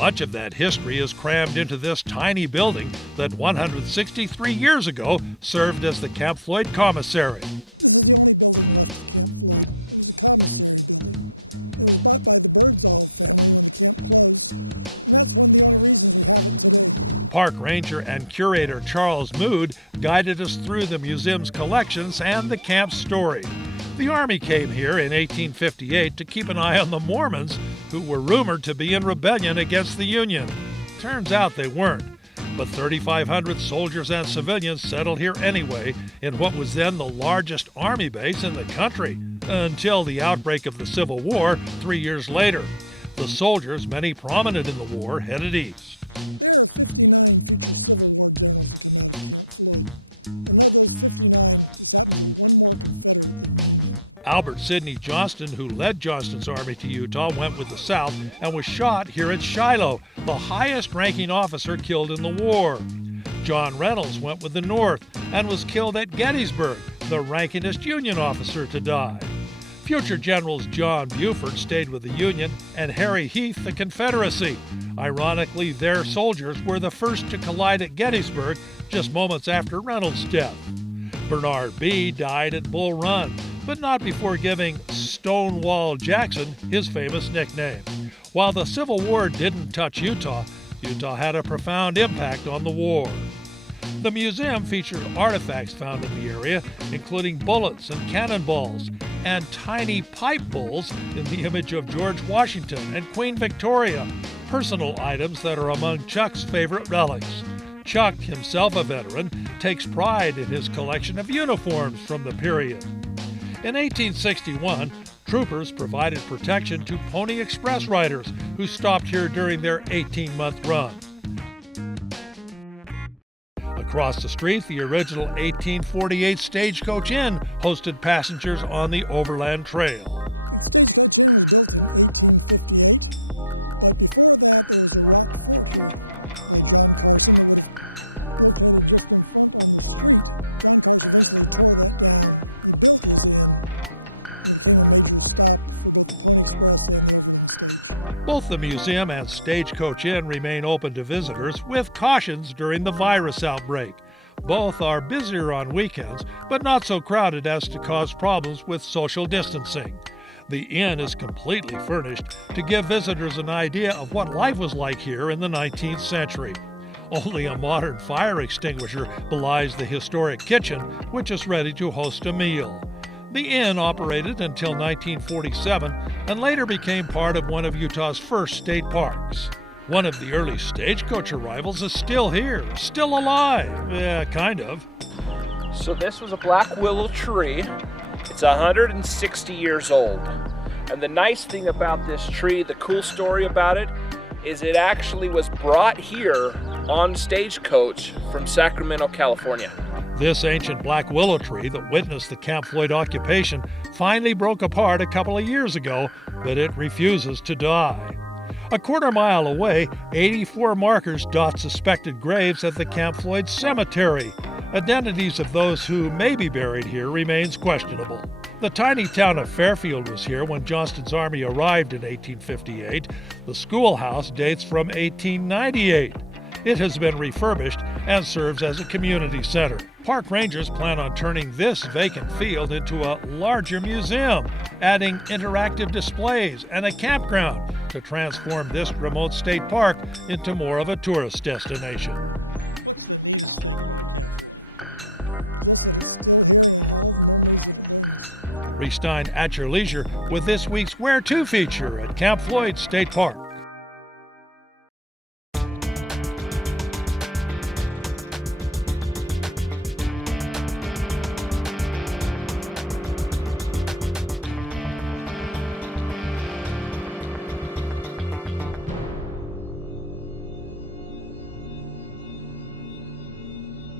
Much of that history is crammed into this tiny building that 163 years ago served as the Camp Floyd commissary. Park ranger and curator Charles Mood guided us through the museum's collections and the camp's story. The Army came here in 1858 to keep an eye on the Mormons, who were rumored to be in rebellion against the Union. Turns out they weren't, but 3,500 soldiers and civilians settled here anyway in what was then the largest Army base in the country, until the outbreak of the Civil War 3 years later. The soldiers, many prominent in the war, headed east. Albert Sidney Johnston, who led Johnston's army to Utah, went with the South and was shot here at Shiloh, the highest-ranking officer killed in the war. John Reynolds went with the North and was killed at Gettysburg, the rankingest Union officer to die. Future Generals John Buford stayed with the Union and Harry Heath the Confederacy. Ironically, their soldiers were the first to collide at Gettysburg just moments after Reynolds' death. Bernard Bee died at Bull Run, but not before giving Stonewall Jackson his famous nickname. While the Civil War didn't touch Utah, Utah had a profound impact on the war. The museum featured artifacts found in the area, including bullets and cannonballs, and tiny pipe bowls in the image of George Washington and Queen Victoria, personal items that are among Chuck's favorite relics. Chuck, himself a veteran, takes pride in his collection of uniforms from the period. In 1861, troopers provided protection to Pony Express riders who stopped here during their 18-month run. Across the street, the original 1848 Stagecoach Inn hosted passengers on the Overland Trail. Both the museum and Stagecoach Inn remain open to visitors, with cautions during the virus outbreak. Both are busier on weekends, but not so crowded as to cause problems with social distancing. The inn is completely furnished to give visitors an idea of what life was like here in the 19th century. Only a modern fire extinguisher belies the historic kitchen, which is ready to host a meal. The inn operated until 1947 and later became part of one of Utah's first state parks. One of the early stagecoach arrivals is still here, still alive. Kind of. So this was a black willow tree. It's 160 years old. And the nice thing about this tree, the cool story about it, is it actually was brought here on stagecoach from Sacramento, California. This ancient black willow tree that witnessed the Camp Floyd occupation finally broke apart a couple of years ago, but it refuses to die. A quarter-mile away, 84 markers dot suspected graves at the Camp Floyd Cemetery. Identities of those who may be buried here remains questionable. The tiny town of Fairfield was here when Johnston's army arrived in 1858. The schoolhouse dates from 1898. It has been refurbished and serves as a community center. Park rangers plan on turning this vacant field into a larger museum, adding interactive displays and a campground to transform this remote state park into more of a tourist destination. Reece Stein at your leisure with this week's Where To feature at Camp Floyd State Park.